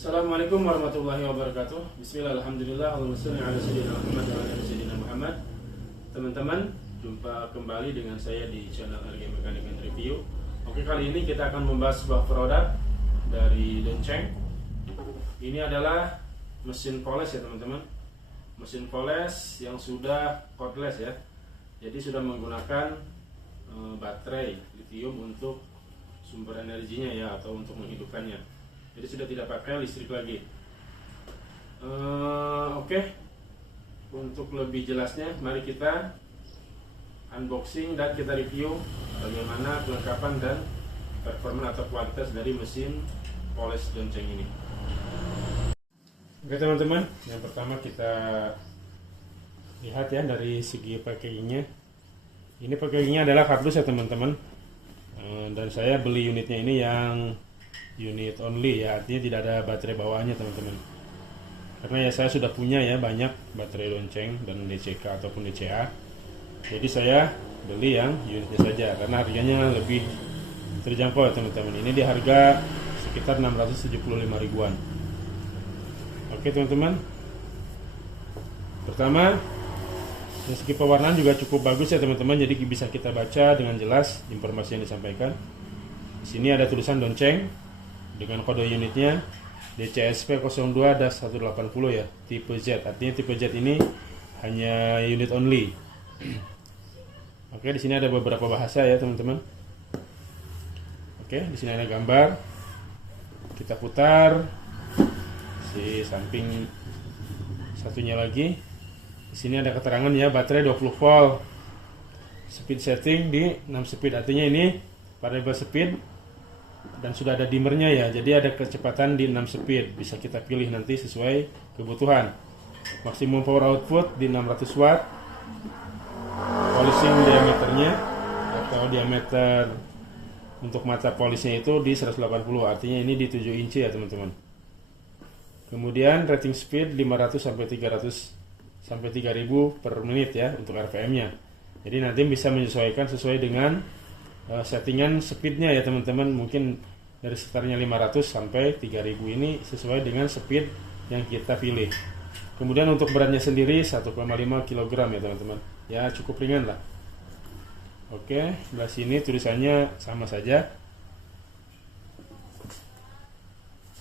Assalamualaikum warahmatullahi wabarakatuh. Bismillah, alhamdulillah, Allahumma sholli ala sayyidina Muhammad wa ala sayyidina Muhammad. Teman-teman, jumpa kembali dengan saya di channel RG Mechanic and Review. Oke, kali ini kita akan membahas sebuah produk dari Doncheng. Ini adalah mesin poles ya teman-teman. Mesin poles yang sudah cordless ya. Jadi sudah menggunakan baterai lithium untuk sumber energinya ya, atau untuk menghidupkannya. Jadi sudah tidak pakai listrik lagi. Oke. Untuk lebih jelasnya, mari kita unboxing dan kita review bagaimana kelengkapan dan performa atau kualitas dari mesin poles Doncheng ini. Oke teman-teman, yang pertama kita lihat ya dari segi packagingnya. Ini packagingnya adalah kardus ya teman-teman. Dan saya beli unitnya ini yang unit only ya, artinya tidak ada baterai bawaannya teman-teman. Karena ya saya sudah punya ya banyak baterai Doncheng dan DCK ataupun DCA. Jadi saya beli yang unitnya saja karena harganya lebih terjangkau ya teman-teman. Ini di harga sekitar 675 ribuan. Oke teman-teman. Pertama, dari segi pewarnaan juga cukup bagus ya teman-teman. Jadi bisa kita baca dengan jelas informasi yang disampaikan. Di sini ada tulisan Doncheng dengan kode unitnya DCSP02-180 ya, tipe Z. Artinya tipe Z ini hanya unit only. Oke, di sini ada beberapa bahasa ya teman-teman. Oke, di sini ada gambar. Kita putar si samping satunya lagi. Di sini ada keterangan ya, baterai 20 volt. Speed setting di 6 speed, artinya ini variable speed dan sudah ada dimmernya ya. Jadi ada kecepatan di 6 speed. Bisa kita pilih nanti sesuai kebutuhan. Maksimum power output di 600 watt. Polishing diameternya atau diameter untuk mata polishnya itu di 180, artinya ini di 7 inci ya teman-teman. Kemudian rating speed 500 sampai 300 sampai 3000 per menit ya untuk RPM-nya. Jadi nanti bisa menyesuaikan sesuai dengan settingan speednya ya teman-teman. Mungkin dari sekitarnya 500 sampai 3000 ini sesuai dengan speed yang kita pilih. Kemudian untuk beratnya sendiri 1,5 kg ya teman-teman. Ya cukup ringan lah. Oke, sebelah sini tulisannya sama saja.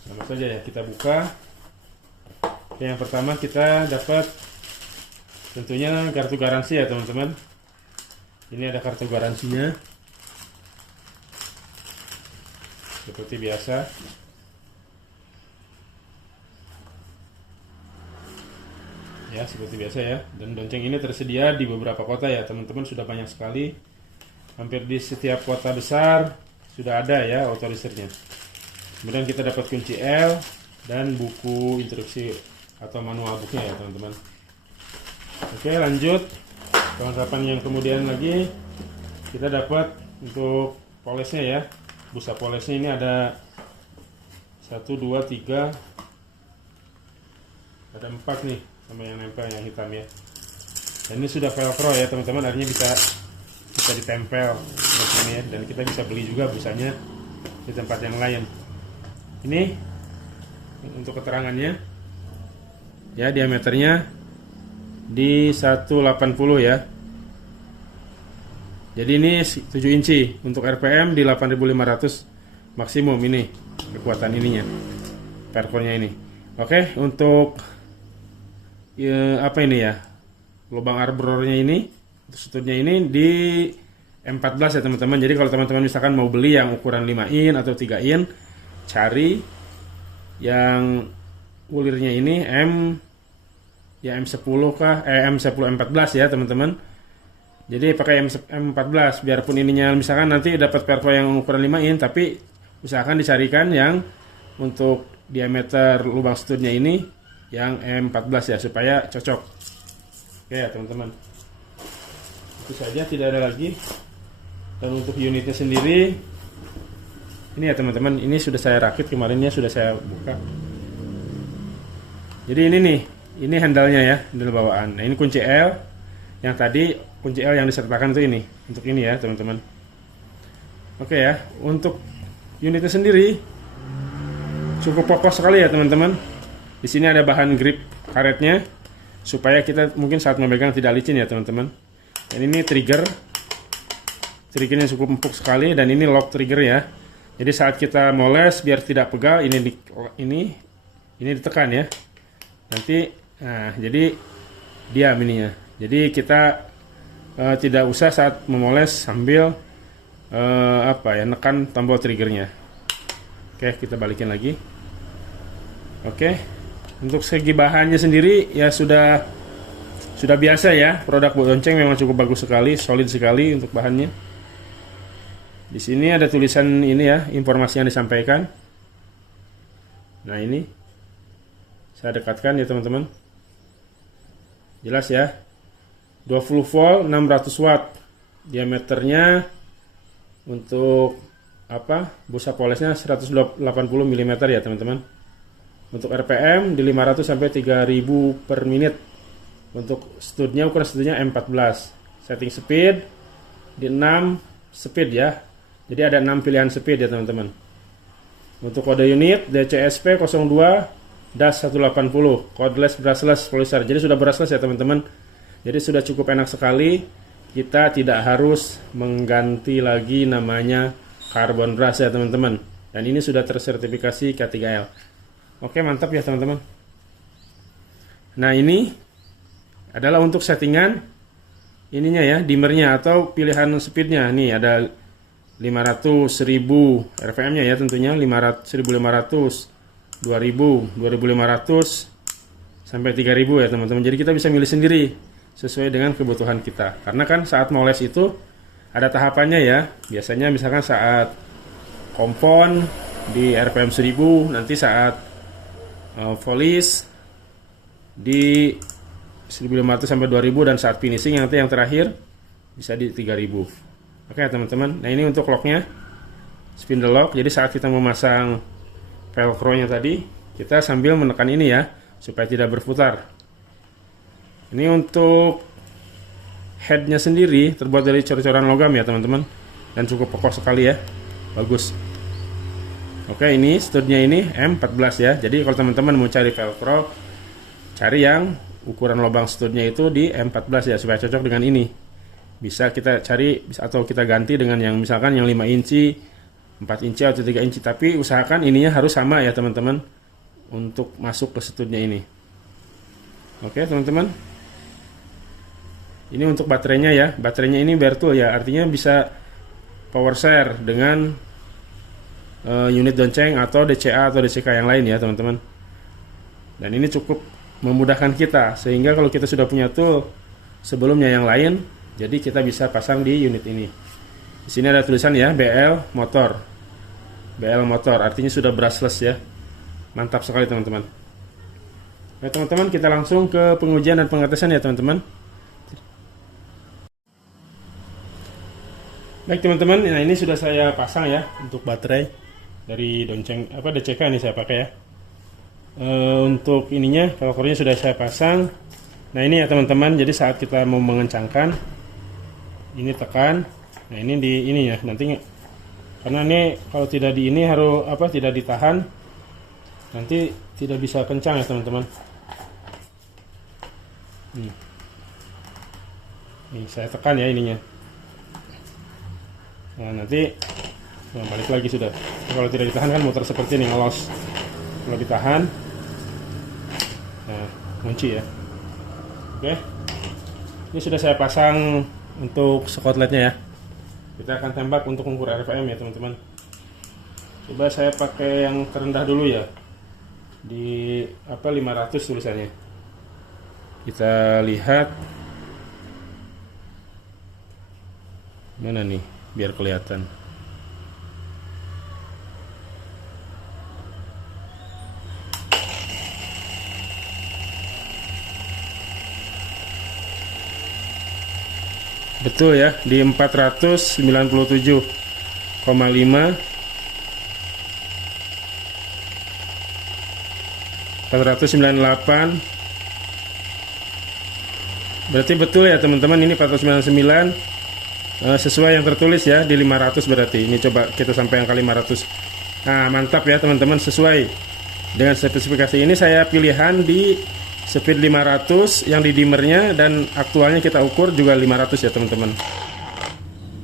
Sama saja ya, kita buka. Oke, yang pertama kita dapat tentunya kartu garansi ya teman-teman. Ini ada kartu garansinya. Seperti biasa. Ya, seperti biasa ya. Dan Doncheng ini tersedia di beberapa kota ya, teman-teman, sudah banyak sekali. Hampir di setiap kota besar sudah ada ya autorisernya. Kemudian kita dapat kunci L dan buku instruksi atau manual booknya ya, teman-teman. Oke, lanjut. Kelengkapan yang kemudian lagi kita dapat untuk polesnya ya. Busa polesnya ini ada 1, 2, 3, ada 4 nih sama yang nempel yang hitam ya. Dan ini sudah velcro ya teman-teman, artinya bisa ditempel di sini ya. Dan kita bisa beli juga busanya di tempat yang lain. Ini untuk keterangannya ya, diameternya di 180 ya. Jadi ini 7 inci untuk RPM di 8500 maksimum ini kekuatan ininya, perfornya ini. Oke, untuk ya, apa ini ya, lubang arbornya ini, sututnya ini di M14 ya teman-teman. Jadi kalau teman-teman misalkan mau beli yang ukuran 5 in atau 3 in, cari yang ulirnya ini M10 kah, M10 M14 ya teman-teman. Jadi pakai M14, biarpun ininya misalkan nanti dapat perfor yang ukuran 5 in, tapi usahakan dicarikan yang untuk diameter lubang sututnya ini yang M14 ya, supaya cocok. Oke ya teman-teman, itu saja, tidak ada lagi. Dan untuk unitnya sendiri ini ya teman-teman, ini sudah saya rakit kemarinnya, sudah saya buka. Jadi ini nih, ini handle-nya ya, handle bawaan. Nah ini kunci L, yang tadi kunci L yang disertakan itu ini, untuk ini ya teman-teman. Oke ya, untuk unitnya sendiri cukup kokoh sekali ya teman-teman. Di sini ada bahan grip karetnya supaya kita mungkin saat memegang tidak licin ya teman-teman. Dan ini triggernya cukup empuk sekali, dan ini lock trigger ya. Jadi saat kita moles biar tidak pegal, ini ditekan ya. Nanti, nah jadi diam ininya. Jadi kita tidak usah saat memoles sambil nekan tombol triggernya. Oke, kita balikin lagi. Oke, untuk segi bahannya sendiri ya sudah biasa ya. Produk Bonceng memang cukup bagus sekali, solid sekali untuk bahannya. Di sini ada tulisan ini ya, informasi yang disampaikan. Nah ini saya dekatkan ya teman-teman. Jelas ya. 20 volt 600 watt. Diameternya untuk busa polesnya 180 mm ya teman-teman. Untuk RPM di 500 sampai 3000 per menit. Untuk ukuran studnya M14. Setting speed di 6 speed ya. Jadi ada 6 pilihan speed ya teman-teman. Untuk kode unit DCSP 02-180, codeless brushless polisher. Jadi sudah brushless ya teman-teman. Jadi sudah cukup enak sekali. Kita tidak harus mengganti lagi namanya carbon brush ya teman-teman. Dan ini sudah tersertifikasi K3L. Oke, mantap ya teman-teman. Nah ini adalah untuk settingan ininya ya, dimmernya atau pilihan speednya. Nih ada 500, 1000 RPM nya ya tentunya, 500, 1500, 2000, 2500 sampai 3000 ya teman-teman. Jadi kita bisa milih sendiri sesuai dengan kebutuhan kita. Karena kan saat moles itu ada tahapannya ya. Biasanya misalkan saat kompon di RPM 1000, nanti saat polish di 1500 sampai 2000, dan saat finishing nanti yang terakhir bisa di 3000. Oke teman-teman. Nah ini untuk locknya, spindle lock. Jadi saat kita memasang velcro nya tadi, kita sambil menekan ini ya supaya tidak berputar. Ini untuk headnya sendiri terbuat dari cor-coran logam ya teman-teman, dan cukup kokoh sekali ya, bagus. Oke, ini studnya ini M14 ya. Jadi kalau teman-teman mau cari velcro, cari yang ukuran lubang studnya itu di M14 ya, supaya cocok dengan ini. Bisa kita cari atau kita ganti dengan yang misalkan yang 5 inci, 4 inci atau 3 inci. Tapi usahakan ininya harus sama ya teman-teman untuk masuk ke studnya ini. Oke teman-teman. Ini untuk baterainya ya. Baterainya ini Bertul ya, artinya bisa power share dengan unit Donceng atau DCA atau DCK yang lain ya teman-teman. Dan ini cukup memudahkan kita, sehingga kalau kita sudah punya tool sebelumnya yang lain, jadi kita bisa pasang di unit ini. Di sini ada tulisan ya, BL motor. BL motor artinya sudah brushless ya. Mantap sekali teman-teman. Nah teman-teman, kita langsung ke pengujian dan pengetesan ya teman-teman. Baik teman-teman, nah ini sudah saya pasang ya untuk baterai dari Donceng DCK ini saya pakai ya. Untuk ininya velcro-nya sudah saya pasang. Nah ini ya teman-teman, jadi saat kita mau mengencangkan, ini tekan. Nah ini di ini ya, nanti karena ini kalau tidak di ini harus tidak ditahan, nanti tidak bisa kencang ya teman-teman. Ini saya tekan ya ininya. Nah nanti balik lagi sudah. Kalau tidak ditahan kan muter seperti ini, ngelos. Kalau ditahan, nah kunci ya. Oke, ini sudah saya pasang untuk skotletnya ya. Kita akan tembak untuk mengukur RPM ya teman-teman. Coba saya pakai yang terendah dulu ya, di 500 tulisannya. Kita lihat mana nih biar kelihatan. Betul ya, di 497,5, 498. Berarti betul ya teman-teman, ini 499 sesuai yang tertulis ya, di 500 berarti. Ini coba kita sampai angka 500. Nah, mantap ya teman-teman, sesuai. Dengan spesifikasi ini saya pilihan di speed 500 yang di dimmernya, dan aktualnya kita ukur juga 500 ya teman-teman.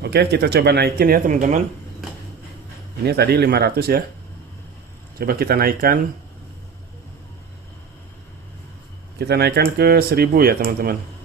Oke, kita coba naikin ya teman-teman. Ini tadi 500 ya. Coba kita naikkan. Kita naikkan ke 1000 ya teman-teman.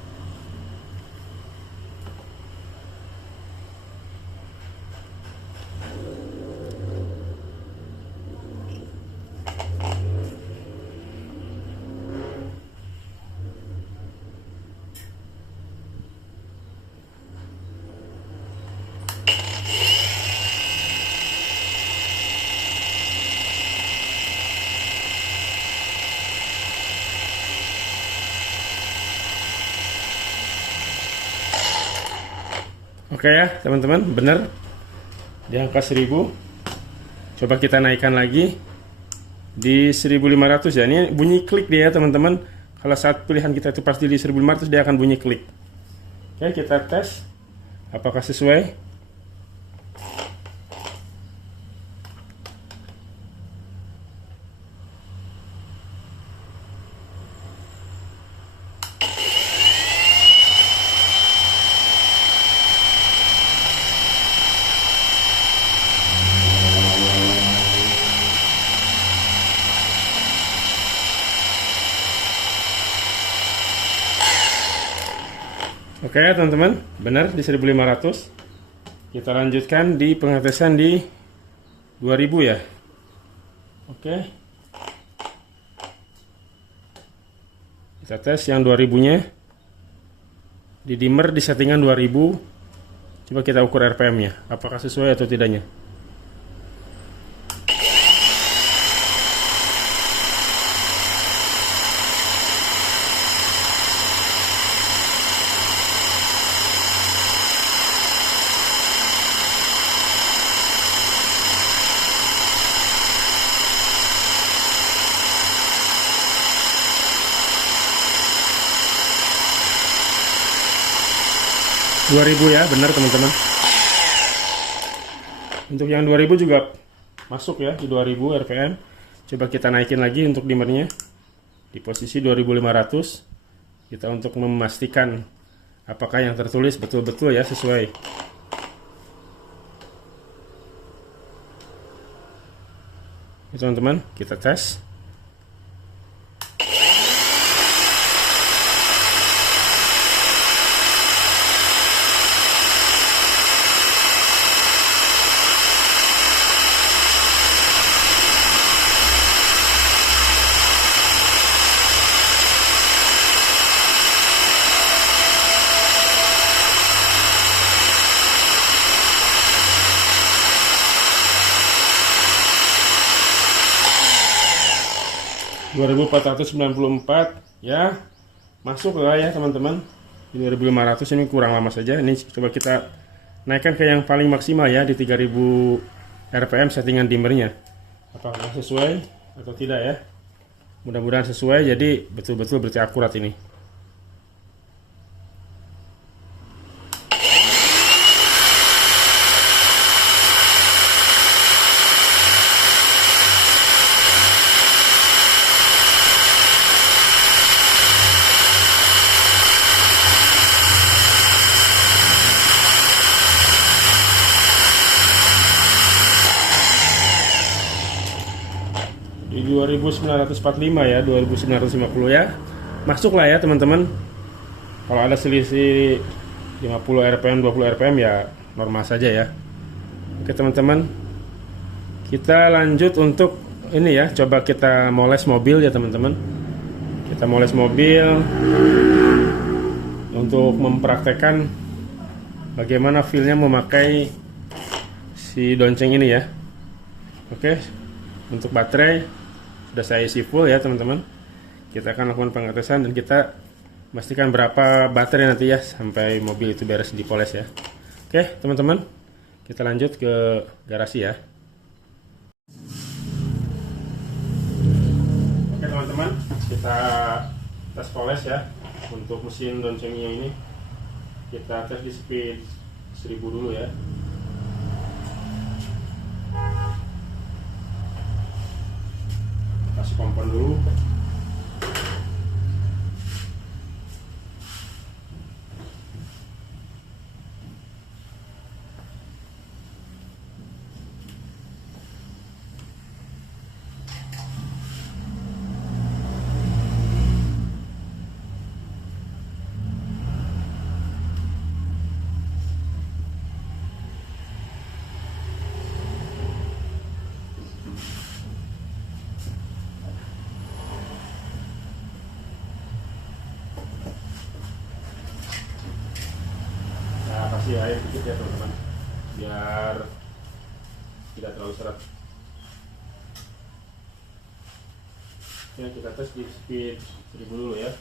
Oke ya teman-teman, benar di angka 1000. Coba kita naikkan lagi di 1500 ya. Ini bunyi klik dia ya teman-teman. Kalau saat pilihan kita itu pasti di 1500, dia akan bunyi klik. Oke, kita tes apakah sesuai. Oke teman-teman, benar di 1500. Kita lanjutkan di pengetesan di 2000 ya. Oke, kita tes yang 2000-nya di dimmer di settingan 2000. Coba kita ukur RPM-nya, apakah sesuai atau tidaknya. Dua 2000 ya, benar teman-teman. Untuk yang 2000 juga masuk ya, di 2000 RPM. Coba kita naikin lagi untuk dimmernya di posisi 2500. Kita untuk memastikan apakah yang tertulis betul-betul ya sesuai. Ya, teman-teman, kita tes. (2494) ya, masuk lah ya teman-teman. Di 2500 ini kurang lama saja. Ini coba kita naikkan ke yang paling maksimal ya, di 3000 RPM settingan dimmernya. Apakah sesuai atau tidak ya? Mudah-mudahan sesuai, jadi betul-betul berarti akurat ini. Di 2945 ya, 2950 ya, masuk lah ya teman-teman. Kalau ada selisih 50 RPM 20 RPM ya normal saja ya. Oke teman-teman, kita lanjut untuk ini ya, coba kita moles mobil ya teman-teman. Kita moles mobil untuk mempraktekkan bagaimana feel-nya memakai si donceng ini ya. Oke, untuk baterai sudah saya isi full ya teman-teman. Kita akan lakukan pengetesan dan kita pastikan berapa baterai nanti ya sampai mobil itu beres dipoles ya. Oke teman-teman, kita lanjut ke garasi ya. Oke teman-teman, kita tes poles ya. Untuk mesin doncengnya ini kita tes di speed 1000 dulu ya. kasih kompon dulu. Kasih air dikit ya teman-teman, biar tidak terlalu seret. Oke, kita tes di speed 1000 dulu ya.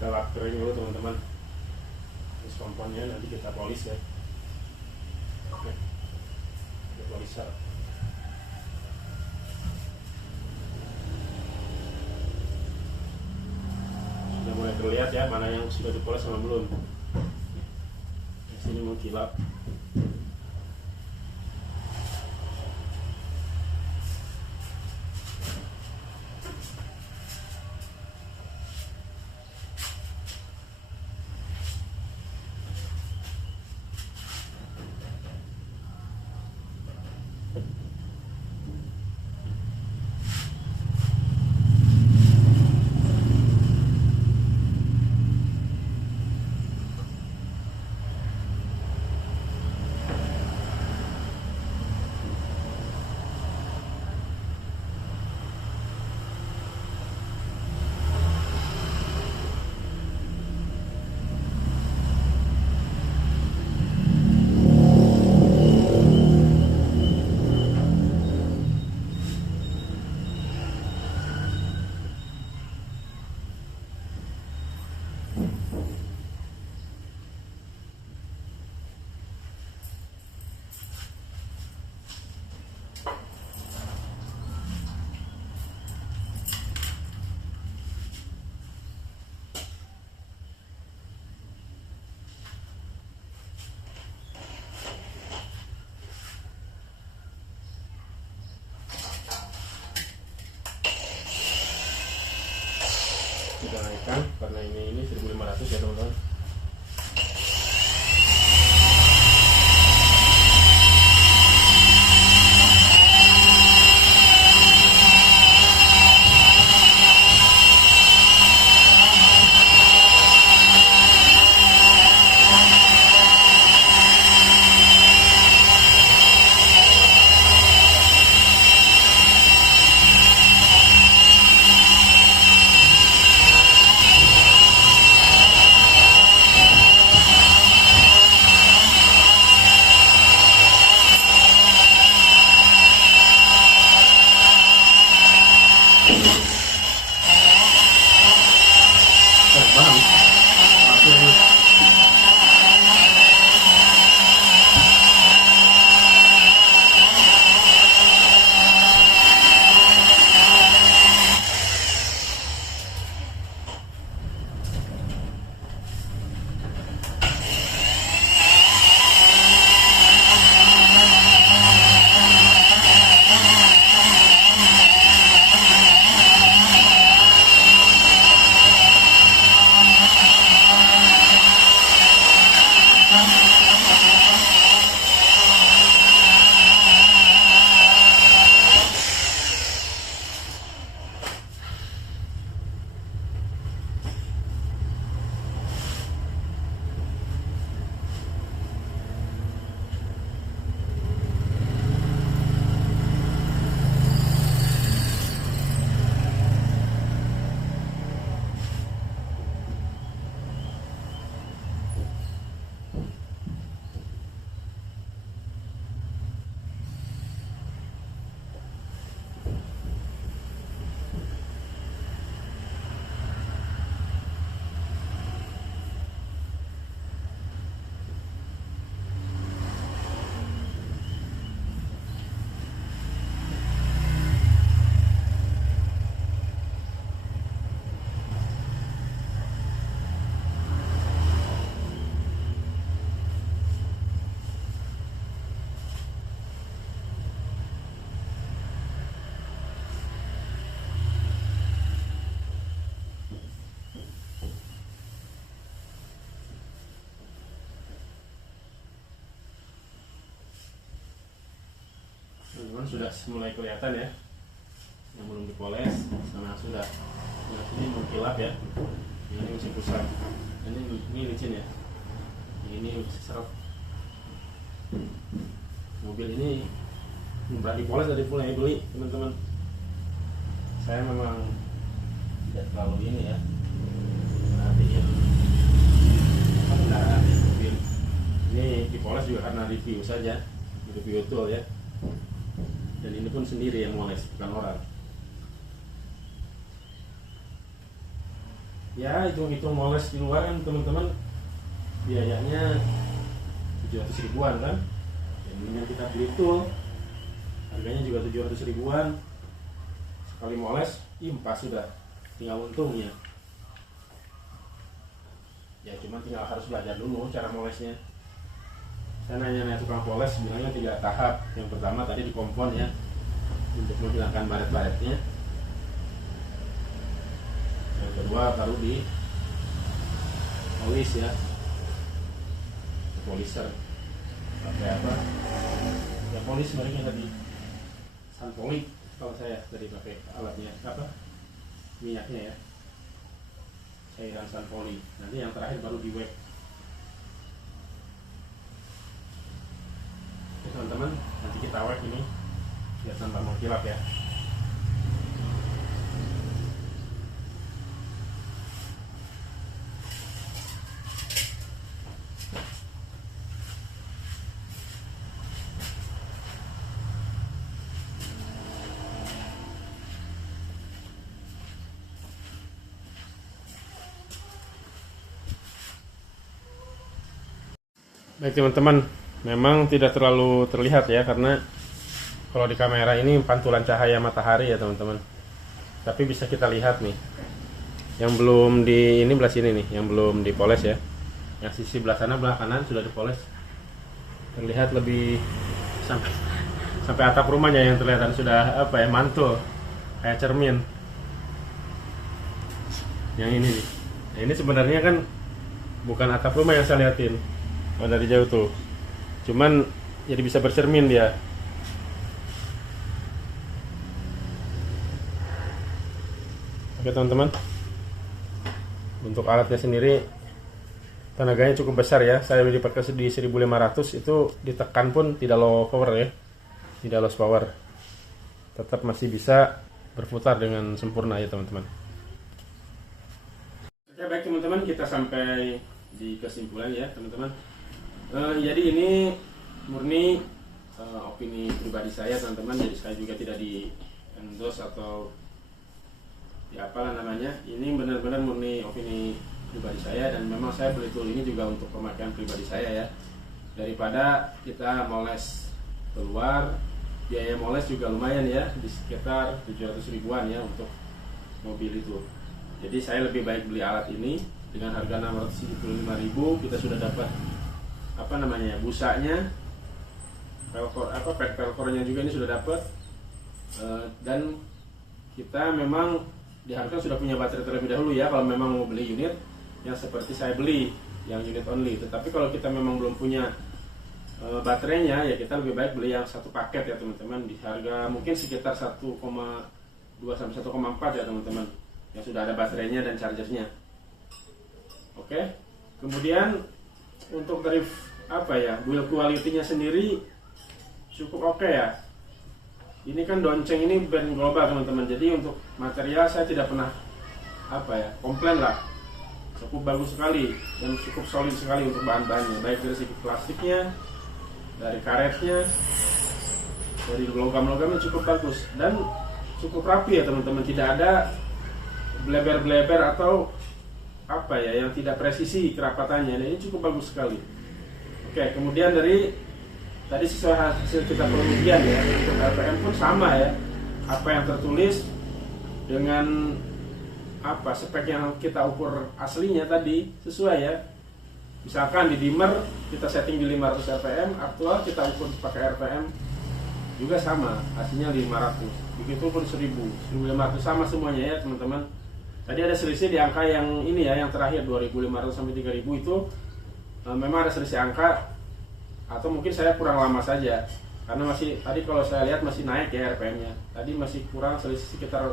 Kita lap kering dulu teman-teman. Terus komponnya nanti kita polis ya. Oke, kita polis. Sudah mulai terlihat ya mana yang sudah dipoles sama belum. Di sini mau kilap. Kita naikkan karena ini 1500 ya teman-teman. teman-teman sudah mulai kelihatan ya, yang belum dipoles sama sudah. Nah, ini mengkilap ya, ini masih pusat, ini licin ya, ini masih seret. Mobil ini mudah dipoles dari mulai beli teman-teman. Saya memang tidak terlalu ini ya, perhatiin kendaraan mobil ini dipoles juga karena review saja, review tool ya, dan ini pun sendiri yang moles, bukan orang ya. Hitung-hitung moles di luar kan teman-teman biayanya 700 ribuan kan, dan ini yang kita beli tool harganya juga 700 ribuan. Sekali moles impas sudah, tinggal untungnya ya, cuma tinggal harus belajar dulu cara molesnya. Saya nanya tukang poles, bilangnya 3 tahap. Yang pertama tadi di kompon ya, untuk menghilangkan baret-baretnya. Yang kedua baru di polis ya, polisher pakai apa ya, polis sebenarnya tadi sunpoly, kalau saya tadi pakai alatnya apa, minyaknya ya, cairan sunpoly. Nanti yang terakhir baru di wet. Oke teman-teman, nanti kita wet ini biar tambah mengkilap ya. Baik teman-teman, memang tidak terlalu terlihat ya, karena kalau di kamera ini pantulan cahaya matahari ya teman-teman. Tapi bisa kita lihat nih, yang belum di ini belah sini nih, yang belum dipoles ya. Yang sisi belah sana, belah kanan sudah dipoles. Terlihat lebih sampai atap rumahnya yang terlihat sudah apa ya, mantul kayak cermin. Yang ini nih, nah, ini sebenarnya kan bukan atap rumah yang saya liatin. Oh, dari jauh tuh, cuman jadi bisa bercermin dia. Oke teman-teman, untuk alatnya sendiri tenaganya cukup besar ya. Saya dipakai di 1500, itu ditekan pun tidak low power ya, tidak low power, tetap masih bisa berputar dengan sempurna ya teman-teman. Oke baik teman-teman, kita sampai di kesimpulan ya teman-teman. Jadi ini murni opini pribadi saya teman-teman, jadi saya juga tidak di endorse atau ya apalah namanya. Ini benar-benar murni opini pribadi saya, dan memang saya beli tool ini juga untuk pemakaian pribadi saya ya. Daripada kita moles keluar, biaya moles juga lumayan ya, di sekitar 700 ribuan ya untuk mobil itu. Jadi saya lebih baik beli alat ini dengan harga 675.000, kita sudah dapat apa namanya, busanya, pelkor apa, pet pelkornya juga ini sudah dapat, dan kita memang diharapkan sudah punya baterai terlebih dahulu ya kalau memang mau beli unit yang seperti saya beli, yang unit only. Tetapi kalau kita memang belum punya baterainya ya, kita lebih baik beli yang satu paket ya teman-teman, di harga mungkin sekitar 1,2 sampai 1,4 ya teman-teman, yang sudah ada baterainya dan chargernya. Oke, kemudian untuk tarif apa ya, build quality-nya sendiri cukup oke ya. Ini kan Donceng ini brand global teman-teman, jadi untuk material saya tidak pernah apa ya, komplain lah. Cukup bagus sekali dan cukup solid sekali untuk bahan-bahannya, baik dari segi plastiknya, dari karetnya, dari logam-logamnya cukup bagus dan cukup rapi ya teman-teman. Tidak ada bleber-bleber atau apa ya yang tidak presisi kerapatannya. Nah, ini cukup bagus sekali. Oke, kemudian dari tadi sesuai hasil kita pengujian ya, untuk RPM pun sama ya. Apa yang tertulis dengan apa spek yang kita ukur aslinya tadi sesuai ya. Misalkan di dimmer kita setting di 500 RPM, aktual kita ukur pakai RPM juga sama, hasilnya 500. Begitupun 1000, 1500 sama semuanya ya teman-teman. Tadi ada selisih di angka yang ini ya, yang terakhir 2500 sampai 3000 itu memang ada selisih angka, atau mungkin saya kurang lama saja karena masih tadi kalau saya lihat masih naik ya RPM-nya. Tadi masih kurang selisih sekitar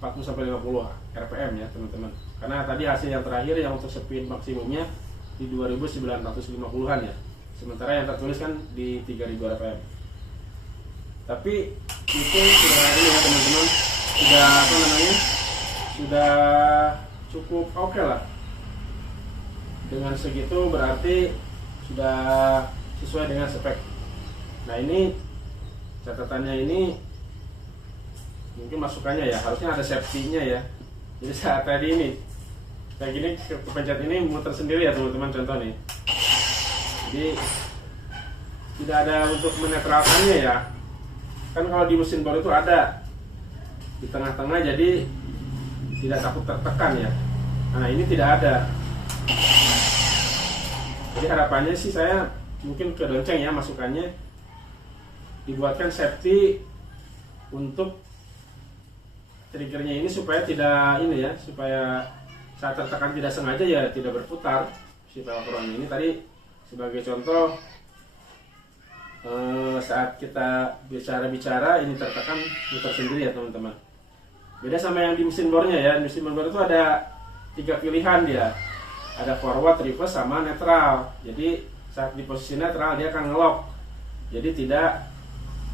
40 sampai 50 RPM ya teman-teman. Karena tadi hasil yang terakhir yang untuk speed maksimumnya di 2950-an ya. Sementara yang tertulis kan di 3000 RPM. Tapi itu sudah ini ya teman-teman, sudah apa namanya? Sudah cukup oke lah. Dengan segitu berarti sudah sesuai dengan spek. Nah ini catatannya ini mungkin masukannya ya, harusnya ada safety-nya ya. Jadi saat tadi ini kayak gini kepencet ini muter sendiri ya teman-teman, contoh nih. Jadi tidak ada untuk menetralkannya ya. Kan kalau di mesin bor itu ada di tengah-tengah, jadi tidak takut tertekan ya. Nah ini tidak ada. Jadi harapannya sih saya mungkin ke Donceng ya masukannya, dibuatkan safety untuk triggernya ini supaya tidak ini ya, supaya saat tertekan tidak sengaja ya tidak berputar si velcro ini. Tadi sebagai contoh saat kita bicara ini tertekan muter sendiri ya teman-teman. Beda sama yang di mesin bornya ya. Mesin bor itu ada 3 pilihan dia. Ada forward, reverse, sama netral. Jadi saat di posisi netral dia akan ngelock. Jadi tidak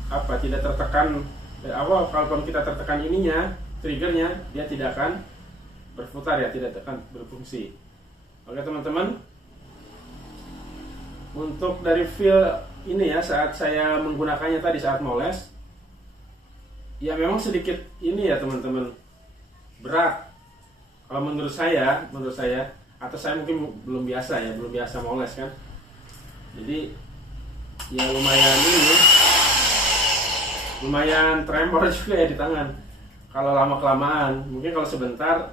tertekan dari awal. Kalaupun kita tertekan ininya, triggernya, dia tidak akan berputar ya, tidak akan berfungsi. Oke teman-teman, untuk dari feel ini ya, saat saya menggunakannya tadi saat moles, ya memang sedikit ini ya teman-teman, berat. Kalau menurut saya, atau saya mungkin belum biasa moles kan. Jadi ya lumayan tremor juga ya di tangan. Kalau lama kelamaan, mungkin kalau sebentar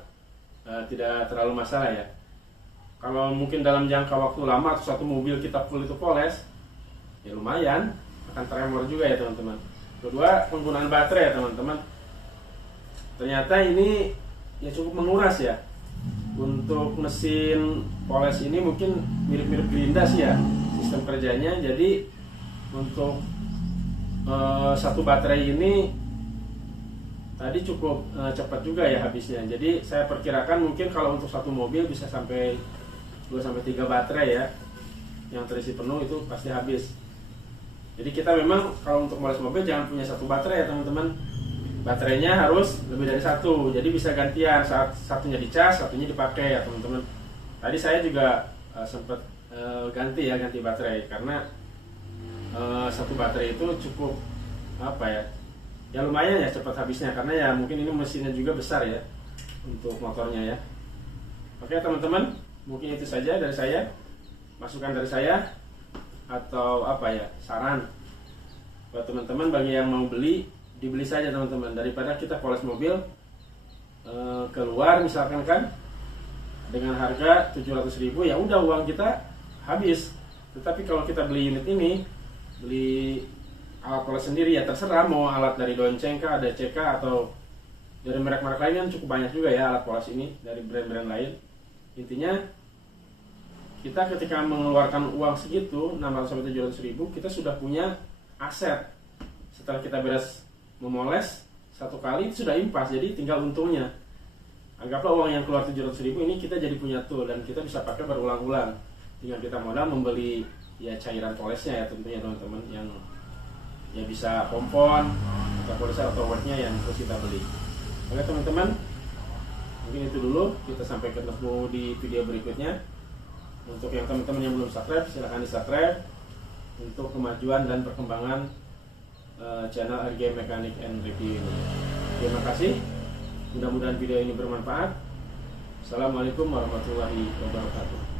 tidak terlalu masalah ya. Kalau mungkin dalam jangka waktu lama atau satu mobil kita full itu poles, ya lumayan akan tremor juga ya teman-teman. Kedua, penggunaan baterai ya teman-teman. Ternyata ini ya cukup menguras ya. Untuk mesin poles ini mungkin mirip-mirip Gerinda sih ya sistem kerjanya. Jadi untuk satu baterai ini tadi cukup cepat juga ya habisnya. Jadi saya perkirakan mungkin kalau untuk satu mobil bisa sampai 2-3 baterai ya yang terisi penuh, itu pasti habis. Jadi kita memang kalau untuk moles mobil jangan punya satu baterai ya teman-teman. Baterainya harus lebih dari satu, jadi bisa gantian, saat satunya dicas, satunya dipakai ya teman-teman. Tadi saya juga sempat ganti baterai karena satu baterai itu cukup ya lumayan ya cepat habisnya, karena ya mungkin ini mesinnya juga besar ya untuk motornya ya. Oke teman-teman, mungkin itu saja dari saya, masukan dari saya atau saran buat teman-teman. Bagi yang mau beli, dibeli saja teman-teman, daripada kita poles mobil keluar misalkan kan dengan harga 700.000, ya udah uang kita habis. Tetapi kalau kita beli unit ini, beli alat poles sendiri, ya terserah mau alat dari Donceng kah, ada CK atau dari merek-merek lain, kan cukup banyak juga ya alat poles ini dari brand-brand lain. Intinya kita ketika mengeluarkan uang segitu 600-700.000, kita sudah punya aset. Setelah kita beres memoles satu kali itu sudah impas, jadi tinggal untungnya. Anggaplah uang yang keluar 700.000 ini kita jadi punya tool dan kita bisa pakai berulang-ulang. Tinggal kita modal membeli ya cairan polesnya ya tentunya teman-teman, yang ya bisa pompon atau polesan atau wetnya yang terus kita beli. Oke teman-teman, mungkin itu dulu, kita sampai ketemu di video berikutnya. Untuk yang teman-teman yang belum subscribe, silahkan di subscribe untuk kemajuan dan perkembangan channel RG Mechanic and Review ini. Terima kasih, mudah-mudahan video ini bermanfaat. Assalamualaikum warahmatullahi wabarakatuh.